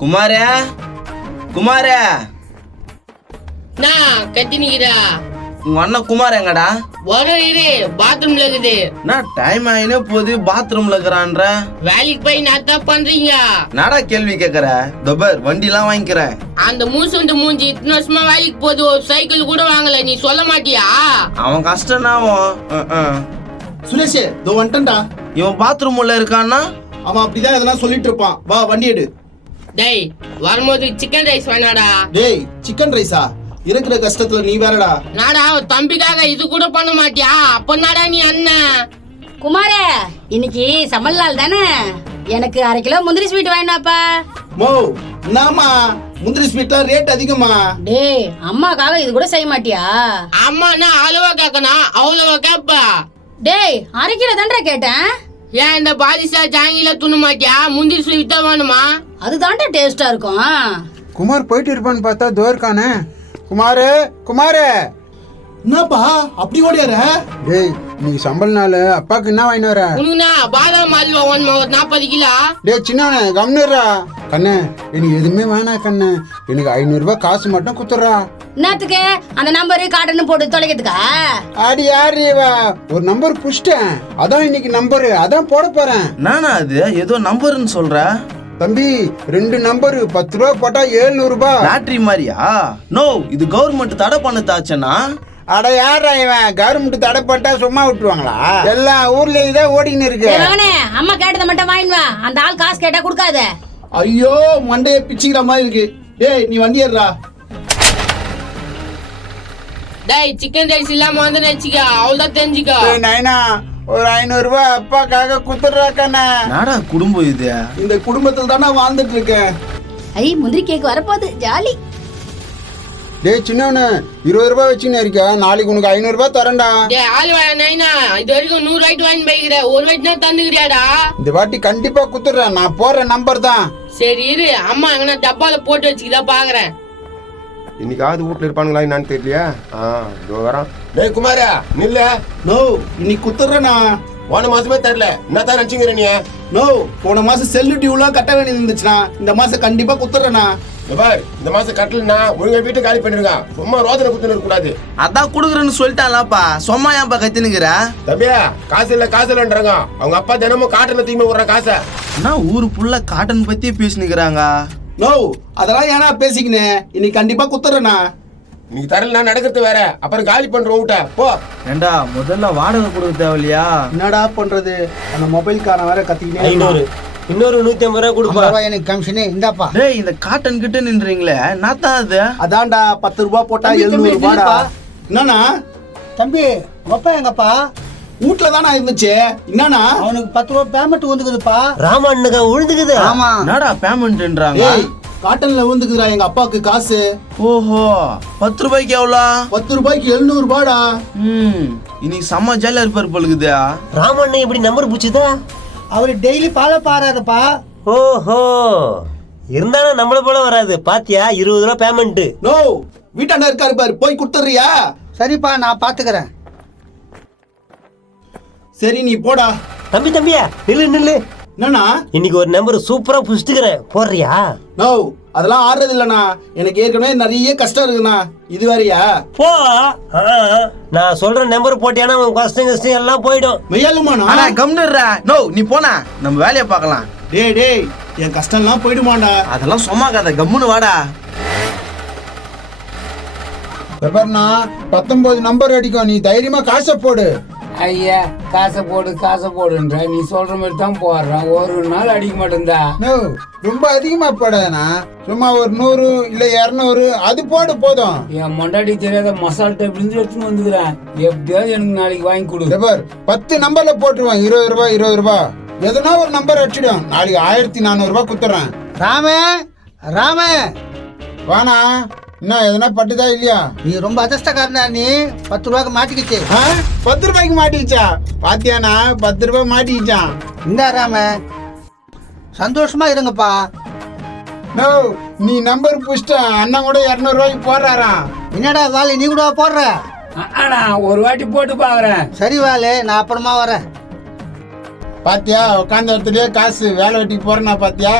குமாரே குமாரே கத்தி நிக்கிறா உங்க அண்ணன் குமார் எங்கடா? வரும் இரு, பாத்ரூம்ல இருக்குது. நான் டைம் ஆயினே போது பாத்ரூம்ல இருக்கிறான்ற. வேலைக்கு போய் நான் தான் பண்றீங்க. நாடா கேள்வி கேக்குற? தொபர் வண்டி எல்லாம் வாங்கிக்கிறேன். அந்த மூசுண்டு மூஞ்சி இத்தனை வருஷமா வேலைக்கு போது ஒரு சைக்கிள் கூட வாங்கல, நீ சொல்ல மாட்டியா? அவன் கஷ்டம் சுரேஷ் இதோ வந்துட்டா. இவன் பாத்ரூம் உள்ள இருக்கான்னா அவன் அப்படிதான் எதனா சொல்லிட்டு இருப்பான். வா வண்டி எடு. டேய் வரும்போது சிக்கன் ரைஸ் வேணாடா. டேய் சிக்கன் ரைஸா? இருக்கிற கஷ்டத்துல நீ வேறடா. நாடா தம்பிக்காக இது கூட பண்ண மாட்டியா? அப்ப நாடா நீ அண்ணன். குமாரே இன்னைக்கு சமையல் நாள் தானே, எனக்கு 1/2 கிலோ முந்திரி ஸ்வீட் வாங்கினாப்பா. மோ நாமா முந்திரி ஸ்வீட்லாம் ரேட் அதிகமா. டேய் அம்மாக்காக இது கூட செய்ய மாட்டியா? அம்மானா அளவா கேட்கணும், அவ்வளவா கேப்பா. டேய் 1/2 கிலோ தான்டா கேட்டேன். ஏன் இந்த பாதிஷா ஜாங்கில துண்ண மாட்டியா? முந்திரி ஸ்வீட் தான் வேணுமா? அதுதான்டா டேஸ்டா இருக்கும். குமார் போயிட்டு இருப்பான்னு பார்த்தா தோர்கானே. குமாரு குமாரு என்னப்பா அப்படி ஓடியார? டேய் நீ சம்பள நாள் அப்பாக்கு என்ன வாங்கிட்டு வர? உனக்குண்ணா பாதாம் அல்வா ஒரு 40 கிலோ. டேய் சின்னவனே கம்னுறா. கண்ணே எனக்கு எதுவுமே வேணாம் கண்ணே, எனக்கு 500 ரூபாய் காசு மட்டும் குத்துறா. என்னத்துக்கு அந்த நம்பரு காட்டுன்னு போட்டு தொலைக்கிறதுக்கா? அடி யாரு இவ? ஒரு நம்பர் புஷ்டேன், அதான் இன்னைக்கு நம்பரு, அதான் போட போறேன். நானா அது ஏதோ நம்பர்னு சொல்ற? தம்பி 2 நம்பரு 10 ரூபா போட்டா 700 ரூபாய். பேட்டரி மாதிரியா? நோ, இது கவர்மெண்ட் தடை பண்ணதாச்சனா? அட யாரா இவன்? கவர்மெண்ட் தடை போட்டா சும்மா விட்டுருவாங்களா? எல்லா ஊர்லயும் இதான் ஓடின்னு இருக்கு. அம்மா கேட்டதை மட்டும் வாங்கிட்டு வா, அந்த ஆள் காசு கேட்டா கொடுக்காத. ஐயோ மண்டைய பிச்சுக்கிற மாதிரி இருக்கு. டேய் நீ வண்டி ஏறுடா. டேய் சிக்கன் ரைஸ் இல்லாம வந்து நினைச்சிக்க, அவ்வளவுதான் தெரிஞ்சுக்க. நைனா ஒரு 500 ரூபாய் அப்பாக்காக குத்துறா கண்ணா. நாடா குடும்பம் இது. இந்த குடும்பத்துல தானே வாழ்ந்துட்டு இருக்கேன். ஐ முந்திரி கேக் வரப்போகுது, ஜாலி. டேய் சின்னவனு 20 ரூபாய் வச்சுன்னு இருக்க, நாளைக்கு உனக்கு 500 ரூபாய் தரேன்டா. டேய் ஆளு வாயா நைனா, இது வரைக்கும் 100 ரூபாய்க்கு வாங்கி போய்க்கிற, ஒரு வாட்டி தான் தந்துக்கிறியாடா? இந்த வாட்டி கண்டிப்பா குத்துறேன், நான் போற நம்பர் தான். சரி இரு, அம்மா எங்கன்னா டப்பால போட்டு வச்சுக்கிதா பாக்குறேன். இன்னைக்காவது வீட்டுல இருப்பானுங்களா என்னன்னு தெரியலையா? இதோ வரான். டேய் குமாரா நில்ல. நோ இன்னைக்கு குத்துறேனா? போன மாசமே தெரியல, என்னத்தான் நினைச்சுங்கிற நீ? நோ போன மாசம் செல்லு டியூலாம் கட்ட வேண்டியது இருந்துச்சுனா, இந்த மாசம் கண்டிப்பா குத்துறேனா? இந்த மாசம் கட்டலன்னா ஒழுங்கா வீட்டை காலி பண்ணிருங்க. சும்மா ரோதனை குத்துன்னு இருக்க கூடாது. அதான் குடுக்குறேன்னு சொல்லிட்டான்லப்பா, சும்மா ஏன்பா கத்தினுங்கிற? தம்பியா காசு இல்லன்றாங்க. அவங்க அப்பா தினமும் காட்டுல தீமை விடுற காசை. நான் ஊரு புள்ள காட்டன் பத்தி பேசினுக்கிறாங்க. நோ அதெல்லாம் ஏன்னா பேசிக்கினேன், இன்னைக்கு கண்டிப்பா குத்துறேனா? நீ தரல நடக்கிறது வேற, அப்புறம் காலி பண்ற வீட்ட போ. ஏண்டா முதல்ல வாடகை கொடுக்க தேவையில்லையா? என்னடா பண்றது, அந்த மொபைல்கான வேற கத்திக்கினே. 500 இன்னொரு 150 ரூபாய் கொடுப்பா. எனக்கு கமிஷனே இந்தாப்பா. டேய் இந்த காட்டன் கிட்ட நின்றீங்களே, நாத்தான் அது? அதான்டா 10 ரூபாய் போட்டா 700 ரூபாடா. என்னண்ணா தம்பி அப்பா எங்கப்பா? வீட்டுல தானே இருந்துச்சு. என்னண்ணா அவனுக்கு 10 ரூபாய் பேமெண்ட் வந்துக்குதுப்பா. ராமண்ணனுக்கு விழுந்துக்குது. ஆமா என்னடா பேமெண்ட்ன்றாங்க? ஏய் காட்டன்ல விழுந்துக்குதுடா எங்க அப்பாவுக்கு காசு. ஓஹோ 10 ரூபாய்க்கு எவ்வளோ? 10 ரூபாய்க்கு 700 ரூபாடா. இன்னைக்கு செம்ம ஜாலியா இருப்பாரு போலுக்குதா? ராமண்ணன் இப்படி நம்பர் புடிச்சுதா? அவரு டெய்லி பால பாறாருப்பா. ஓஹோ இருந்தாலும் நம்மள போல வராது பாத்தியா? 20 ரூபாய் பேமெண்ட். நோ வீட்டாண்ட இருக்காரு பாரு, போய் குடுத்துறியா? சரிப்பா நான் பாத்துக்கிறேன். சரி நீ போடா. தம்பியா நில்லு. என்னண்ணா? இன்னைக்கு ஒரு நம்பர் சூப்பரா புடிச்சுக்கிறேன், போடுறியா? நோ அதெல்லாம் ஆடுறது இல்லண்ணா, எனக்கு ஏற்கனவே நிறைய கஷ்டம் இருக்குண்ணா, இது வேறயா? போ. நான் சொல்ற நம்பர் போட்டியானா உன் கஷ்டம் எல்லாம் போயிடும். மெய்யாலுமாண்ணா? ஆனா கம்னுறா. நோ நீ போனா நம்ம வேலையை பார்க்கலாம். டேய் என் கஷ்டம்லாம் போயிடுமாண்டா. அதெல்லாம் சும்மா கதை, கம்முன்னு வாடா. பெப்பர்னா 19 நம்பர் அடிக்கும், நீ தைரியமா காசை போடு. ஐயா காசை போடுன்ற நீ சொல்ற மாதிரி தான் போடுறான், ஒரு நாள் அடிக்க மாட்டேன்டா. ரொம்ப அதிகமா போடாதண்ணா, சும்மா ஒரு 100 இல்ல 200 அது போடு போதும். என் மொண்டாடி தெரியாத மசாலா டைப் இருந்து எடுத்துன்னு வந்துக்கிறேன், எப்படியாவது எனக்கு நாளைக்கு வாங்கி கொடு. பெப்பர் 10 நம்பர்ல போட்டுருவான், 20 ரூபாய் எதனா ஒரு நம்பர் அடிச்சிடும். நாளைக்கு 1400 ரூபாய் குத்துறேன். ராமே வானா என்ன எதனா பட்டுதா இல்லையா? நீ ரொம்ப அதிர்ஷ்டக்காரனா, நீ 10 ரூபாய்க்கு மாட்டிக்கிச்சு. 10 ரூபாய்க்கு மாட்டிக்கிச்சா? பாத்தியானா 10 ரூபாய் மாட்டிக்கிச்சான். இந்த ராமே சந்தோஷமா இருங்கப்பா. நோ நீ நம்பர் புஷ்ட அண்ணன் கூட 200 ரூபாய்க்கு போடுறாராம். என்னடா வாலி நீ கூட போடுற? ஆனா ஒரு வாட்டி போட்டு பாக்குறேன். சரி வாலு நான் அப்புறமா வரேன். பாத்தியா உட்காந்த இடத்துலயே காசு வேலை வெட்டிக்கு போறேன்னா பாத்தியா?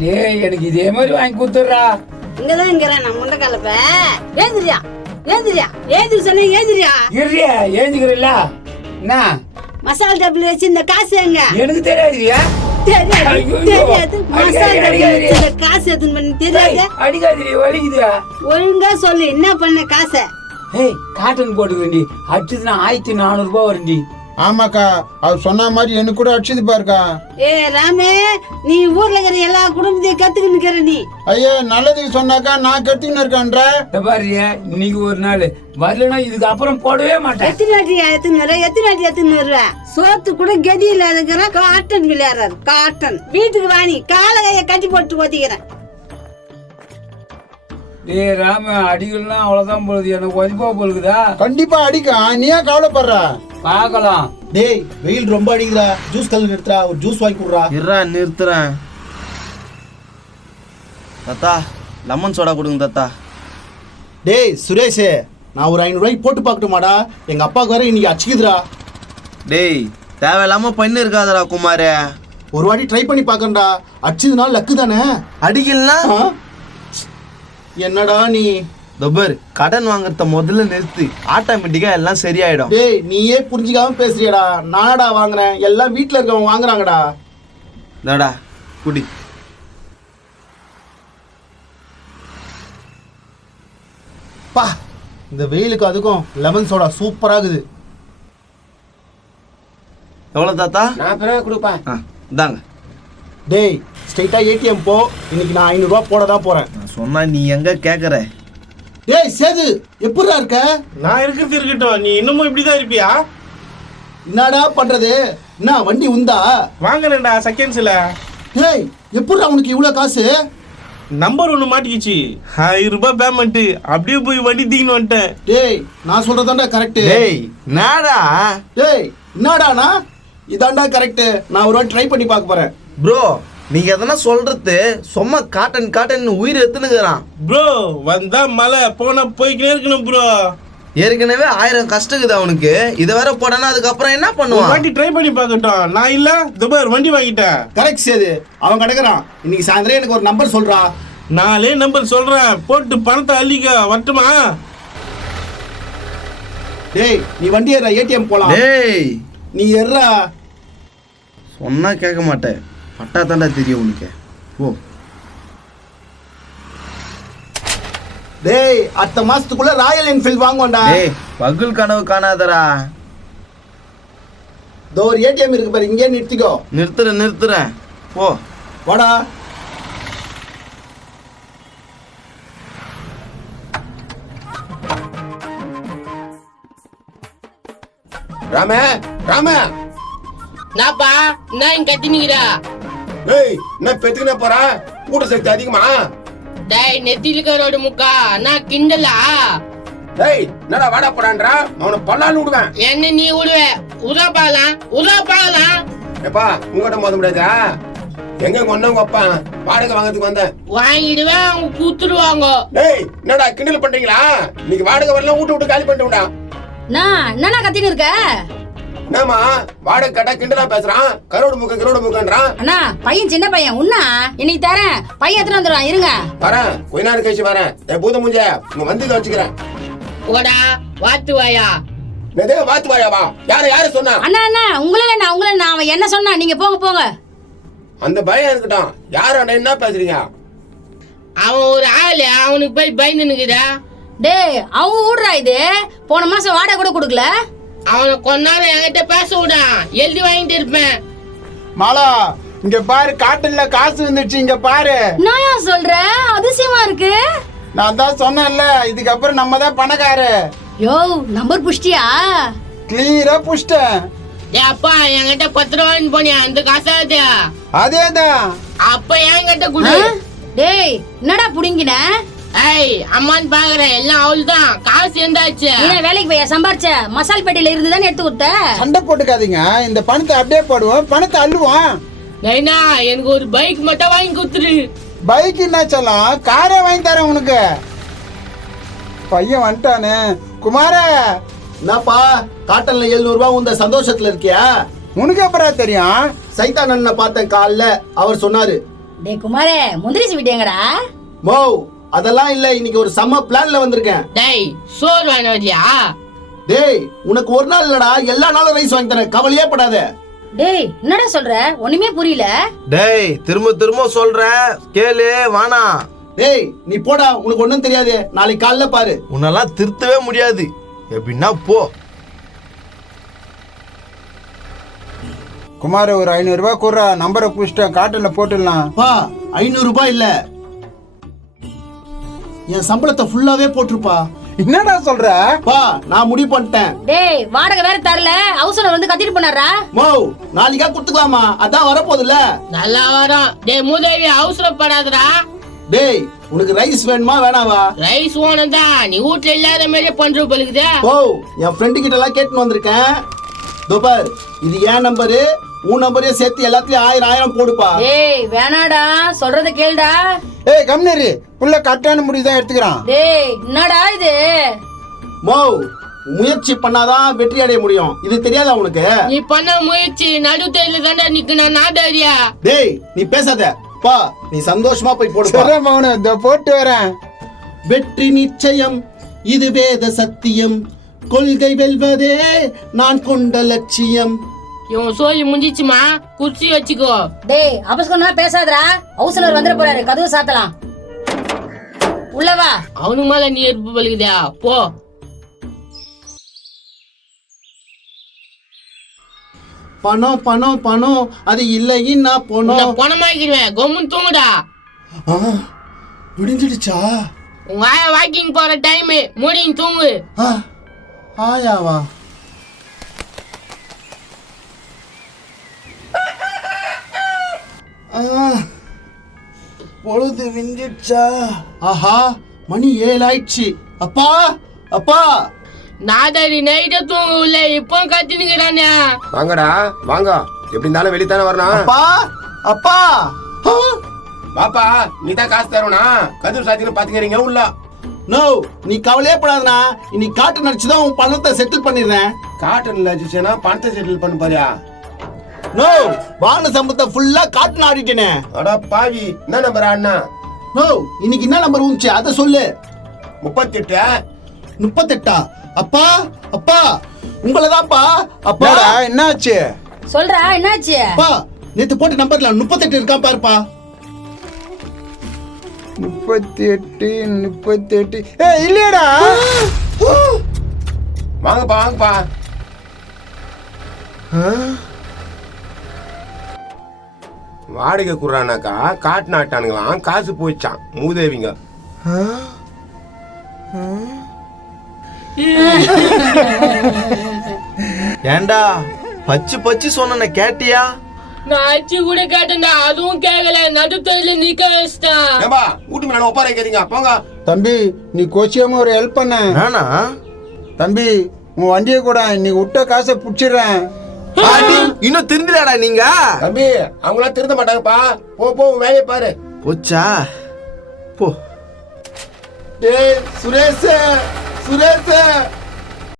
டேய் எனக்கு இதே மாதிரி வாங்கி கொடுத்துட்றா. இங்கதான் இருக்கிறேன் நான் முண்டை கலப்ப. ஏந்திரியா ஏந்திரியா ஏந்திரி சொன்ன ஏந்திரியா. இருறியா ஏஞ்சுக்கிறல்ல என்ன மசாலா டப்பில் வச்சு இந்த காசு எங்க? எனக்கு தெரியாதுயா. தெரியாது ஐயோ, தெரியாது. மசாலா அடிக்காதீ, டப்பில் வச்சு அடிக்காதீ. இந்த காசு எதுன்னு பண்ணி தெரியாது. அடிக்காதிரி வலிக்குதுயா. ஒழுங்கா சொல்லு என்ன பண்ண காசை? ஏய் காட்டன் போட்டுக்கிறேன்டி. அடிச்சதுன்னா 1400 ரூபாய் வரும்டி. ஆமாக்கா அவர் சொன்ன மாதிரி எனக்கு கூட அடிச்சது பாருக்கா. ஏ ராமே, நீ ஊர்ல இருக்கிற எல்லா குடும்பத்தையும் கத்துக்கின்னு இருக்கிற நீ. ஐயா நல்லதுக்கு சொன்னாக்கா நான் கத்தின்னு இருக்கேன்ற. இந்த பாருயா இன்னைக்கு ஒரு நாள் வரலன்னா இதுக்கு அப்புறம் போடவே மாட்டேன். எத்தனை வாட்டி எத்தனை வருவ? சோத்து கூட கதி இல்லாதங்கிற காட்டன் விளையாடுறாரு. காட்டன் வீட்டுக்கு வாணி காலைய கட்டி போட்டு ஓத்திக்கிறேன். டேய் ராம அடிக்கலாம் அவ்வளவுதான் போகுது. எனக்கு ஒதிப்பா போகுதா? கண்டிப்பா அடிக்கா, நீ ஏன் கவலைப்படுற? பார்க்கலாம். டேய் வெயில் ரொம்ப அடிக்குதுடா, ஜூஸ் கல் நிறுத்துறா, ஒரு ஜூஸ் வாங்கி கொடுறா. இருறா நிறுத்துறேன். தாத்தா லெமன் சோடா கொடுங்க தாத்தா. டேய் சுரேஷ், நான் ஒரு 500 ரூபாய்க்கு போட்டு பார்க்கட்டுமாடா? எங்க அப்பாவுக்கு வேற இன்னைக்கு அடிச்சுக்குதுடா. டேய் தேவையில்லாம பண்ணு இருக்காதடா குமார். ஒரு வாட்டி ட்ரை பண்ணி பார்க்கறேன்டா. அடிச்சதுனால லக்கு தானே. அடிக்கலனா ஆ? என்னடா நீ? தொபர் கடன் வாங்குறத முதல்ல நிறுத்து, ஆட்டோமேட்டிக்கா எல்லாம் சரியாயிடும். டேய் நீயே புரிஞ்சுக்காம பேசுறியடா. நானடா வாங்குறேன், எல்லாம் வீட்ல இருக்கவங்க வாங்குறாங்கடா. தாடா குடி. பா இந்த வெயிலுக்கு அதுக்கும் லெமன் சோடா சூப்பரா இருக்குது. எவ்வளோ தாத்தா? நான் பிறகு கொடுப்பேன். இந்தாங்க. டேய் ஸ்ட்ரைட்டா ஏடிஎம் போ, இன்னைக்கு நான் 500 ரூபாய் போட தான் போறேன். நான் சொன்னா நீ எங்க கேக்குற? டேய் சேது எப்படிடா இருக்க? நான் இருக்கிறது இருக்கட்டும், நீ இன்னமும் இப்படிதான் இருப்பியா? என்னடா பண்றது? என்ன வண்டி உந்தா? வாங்கினேன்டா செகண்ட்ஸ்ல. டேய் எப்படிடா உனக்கு இவ்வளவு காசு? நம்பர் ஒன்று மாட்டிக்கிச்சு. 1000 ரூபாய் பேமெண்ட், அப்படியே போய் வண்டி தீங்கன்னு வந்துட்டேன். டேய் நான் சொல்றதாண்டா கரெக்ட். டேய் நாடா? டேய் என்னடானா இதாண்டா கரெக்ட். நான் ஒரு வாட்டி ட்ரை பண்ணி பார்க்க போறேன். ப்ரோ நீங்க எதனா சொல்றது சும்மா காட்டன் உயிர் எடுத்துனுக்குறான். ப்ரோ வந்தா மழை போனா போய்க்கினே இருக்கணும் ப்ரோ. ஏற்கனவே 1000 கஷ்டக்குது அவனுக்கு, இதை வேற போடானா அதுக்கப்புறம் என்ன ஒரு பண்ணுவான்? வாட்டி ட்ரை பண்ணி பார்க்கட்டும். நான் இல்ல துபாய் வண்டி வாங்கிட்டேன். கரெக்ட் சேது, அவன் கிடக்குறான். இன்னைக்கு சாயந்தரம் எனக்கு ஒரு நம்பர் சொல்றா. 4 நம்பர் சொல்றேன், போட்டு பணத்தை அள்ளிக்க. வரட்டுமா? டேய் நீ வண்டி ஏறா, ஏடிஎம் போலாம். டேய் நீ ஏறா. சொன்னா கேட்க மாட்டேன், பட்டா தாண்டா தெரியும் உனக்கு. ஓ டேய் அடுத்த மாசத்துக்குள்ள ராயல் என்ஃபீல்ட் வாங்குவோம்டா. டேய் பகல் கனவு காணாதடா. இதோ ஒரு ஏடிஎம் இருக்கு பாரு, இங்கே நிறுத்திக்கோ. நிறுத்துறேன் போ. வாடா. ராம நாப்பா நான் இங்க கத்தி நிக்கிறா. ஏய் நான் பெத்துக்கினே போறேன். கூட்ட சக்தி அதிகமா? டேய் நெத்திலிக்கரோட முக்கா நான் கிண்டலா? ஏய் என்னடா வாடா போறான்றா? அவனை பல்லான்னு விடுவேன். என்ன நீ விடுவ? உதா பாக்கலாம். ஏப்பா உங்ககிட்ட மோத முடியாதா? எங்க கொண்டவங்க அப்பா வாடகை வாங்கறதுக்கு வந்தேன். வாங்கிடுவேன், அவங்க கூத்துருவாங்க. டேய் என்னடா கிண்டல் பண்றீங்களா? இன்னைக்கு வாடகை வரலாம், விட்டு காலி பண்ணிட்டு விடா. நான் என்னண்ணா கத்தின்னு இருக்க? என்னமா வாடகை கேட்டா கிண்டலா பேசுறான். கரோடு முக்கன்றான். அண்ணா பையன் சின்ன பையன் உன்னா இன்னைக்கு தரேன். பையன் எத்தனை வந்துடுவான் இருங்க. வரேன், கொஞ்ச நேரம் கழிச்சு வரேன். பூத முஞ்ச உங்க வந்து வச்சுக்கிறேன். போடா வாத்து வாயா. எதே வாத்து வாயாவா? யாரு சொன்னா? அண்ணா உங்களே நான் அவன் என்ன சொன்னா? நீங்க போங்க. அந்த பயம் இருக்கட்டும். யாரு என்ன பேசுறீங்க? அவன் ஒரு ஆளு, அவனுக்கு போய் பயந்து நிக்குதா? டேய் அவங்க ஊடுறா இது. போன மாசம் வாடகை கூட கொடுக்கல. அவனை கொண்டாட என்கிட்ட பேச விடா, எழுதி வாங்கிட்டு இருப்பேன். மாலா இங்க பாரு, காட்டுல காசு வந்துடுச்சு. இங்க பாரு. நான் ஏன் சொல்றேன்? அதிசயமா இருக்கு. நான் தான் சொன்னேன்ல, இதுக்கப்புறம் நம்ம தான் பணக்காரு. யோ நம்பர் புஷ்டியா? கிளியரா புஷ்டேன். டேய் அப்பா என்கிட்ட 10 ரூபான்னு போனியா, அந்த காசாது அதேதான். அப்ப என்கிட்ட குடு. டேய் என்னடா புடிங்கின? ஏய் அம்மான்னு பாக்குறேன், எல்லாம் அவள்தான். காசு எந்தாச்சு? நீ வேலைக்கு போய் சம்பாரிச்ச மசால் பெட்டியில இருந்து தானே எடுத்து கொடுத்த. சண்டை போட்டுக்காதீங்க, இந்த பணத்தை அப்படியே போடுவோம், பணத்தை அள்ளுவோம். நைனா எனக்கு ஒரு பைக் மட்டும் வாங்கி கொடுத்துரு. பைக் என்ன சொல்லலாம், காரே வாங்கி தரேன் உனக்கு. பையன் வந்துட்டானே. குமார என்னப்பா காட்டன்ல 700 ரூபாய் உந்த சந்தோஷத்துல இருக்கியா? உனக்கு எப்பரா தெரியும்? சைத்தான் அண்ணனை பார்த்தேன் காலைல. அவர் சொன்னாரு டேய் குமாரே முந்திரி ஸ்வீட்டேங்கடா? மோ அதெல்லாம் இல்ல, இன்னைக்கு ஒரு செம்ம பிளான்ல வந்திருக்கேன். டேய் சோறு வாங்கி வரியா? டேய் உனக்கு ஒரு நாள் இல்லடா, எல்லா நாளும் ரைஸ் வாங்கி தரேன், கவலையே படாத. டேய் என்னடா சொல்ற? ஒண்ணுமே புரியல. டேய் திரும்ப திரும்ப சொல்றேன் கேளு வானா. டேய் நீ போடா, உனக்கு ஒண்ணும் தெரியாது, நாளைக்கு காலைல பாரு. உன்னெல்லாம் திருத்தவே முடியாது, எப்படின்னா போ. குமார் ஒரு 500 ரூபாய் கூடுறா, நம்பரை புடிச்சிட்டேன், காட்டன்ல போட்டுடலாம். பா 500 ரூபாய் இல்ல, என் சம்பளத்தை ஃபுல்லாவே போட்டுருப்பா. என்னடா சொல்ற? பா நான் முடிவு பண்ணிட்டேன். டேய் வாடகை வேற தரல, ஹவுஸ்ல வந்து கத்திட்டு போனாரா? மோ நாளைக்கா கொடுத்துக்கலாமா, அதான் வரப்போகுதுல்ல. நல்லா வரும். டேய் மூதேவி அவசரப்படாதடா. டேய் உனக்கு ரைஸ் வேணுமா வேணாவா? ரைஸ் ஓனதா நீ வீட்ல இல்லாத மாதிரியே பண்ற பழுகுதே. ஓ என் ஃப்ரெண்டு கிட்ட எல்லாம் கேட்டுன்னு வந்திருக்கேன். தோபர் இது ஏன் நம்பரு, உன் நம்பரையும் சேர்த்து எல்லாத்துலயும் 1000 போடுப்பா. டேய் வேணாடா, சொல்றத கேளுடா. ஏய் கம்னரி, புள்ள கரெக்டான முடிவு தான் எடுத்துக்கிறான். டேய் என்னடா இது? மோ முயற்சி பண்ணாதான் வெற்றி அடைய முடியும், இது தெரியாதா உனக்கு? நீ பண்ண முயற்சி நடுத்தேர்ல தாண்டா நிக்கணும் நாடாரியா. டேய் நீ பேசாத பா, நீ சந்தோஷமா போய் போடுப்பா. சரி மௌன, இதோ போட்டு வரேன். வெற்றி நிச்சயம், இது வேத சத்தியம், கொள்கை வெல்வதே நான் கொண்ட லட்சியம். இவன் சோழி முடிஞ்சிச்சுமா, குச்சி வச்சுக்கோ. டேய் அபஸ்கோனா பேசாதடா, ஹவுஸ்ல வந்துட போறாரு, கதவு சாத்தலாம். உள்ள வா. அவனுக்கு மேல நீ இருப்பு பழுகுதா, போ. பணம் பணம் பணம், அது இல்லைன்னா போனோம். பணமாக்கிடுவேன், கொம்முன்னு தூங்குடா. விடிஞ்சிடுச்சா? உங்க ஆயா வாக்கிங் போற டைம், மூடின்னு தூங்கு. ஆயாவா? பொழுது விஞ்சிடுச்சா? ஆஹா மணி 7 ஆயிடுச்சு. அப்பா அப்பா. நாதாரி நைட்ட தூங்கல, இப்போ கத்தினுக்கிறானே. வாங்கடா வாங்க, எப்படி இருந்தாலும் வெளித்தானே வரணும். அப்பா அப்பா. பாப்பா நீ தான் காசு தரணும்னா கதவு சாத்தின்னு பாத்துக்கிறீங்க உள்ள. நோ நீ கவலையே படாதனா, இன்னைக்கு காட்டு நடிச்சுதான் உன் பணத்தை செட்டில் பண்ணிடுறேன். காட்டன்ல வச்சுச்சேன்னா பணத்தை செட்டில் பண்ண பாரியா? நோ வாங்க சம்பளத்தை ஃபுல்லா காட்டுன்னு ஆடிட்டேனே. அடா பாவி, என்ன நம்பர் ஆடினா? நோ இன்னைக்கு என்ன நம்பர் வந்துச்சு அதை சொல்லு. 38. 38? அப்பா அப்பா உங்களதான்ப்பா. அப்பா என்னாச்சு? சொல்றா என்னாச்சு? அப்பா நேத்து போட்ட நம்பர்ல 38 இருக்கான் பாருப்பா. 38. ஏய் இல்லையடா. வாங்கப்பா வாங்கப்பா. வாடகை குடுறானாக்கா காட்டு நாட்டானுங்களாம், காசு போயிச்சான் மூதேவிங்க. ஏண்டா பச்சு பச்சு சொன்ன கேட்டியா? நான் அச்சு கூட கேட்டேன்டா, அதுவும் கேட்கல, நடுத்தரில நிக்க வச்சிட்டான். ஏம்பா வீட்டு மேல ஒப்பார கேட்டீங்க போங்க. தம்பி நீ கோச்சியாம ஒரு ஹெல்ப் பண்ண. நானா? தம்பி உன் வண்டியை கூட இன்னைக்கு விட்ட காசை புடிச்சிடுறேன். இன்னும் திருந்தலடா நீங்க? தம்பி அவங்களாம் திருந்த மாட்டாங்கப்பா, போ போ வேலையை பாரு. போச்சா போ. டேய் சுரேஷ் சுரேஷ்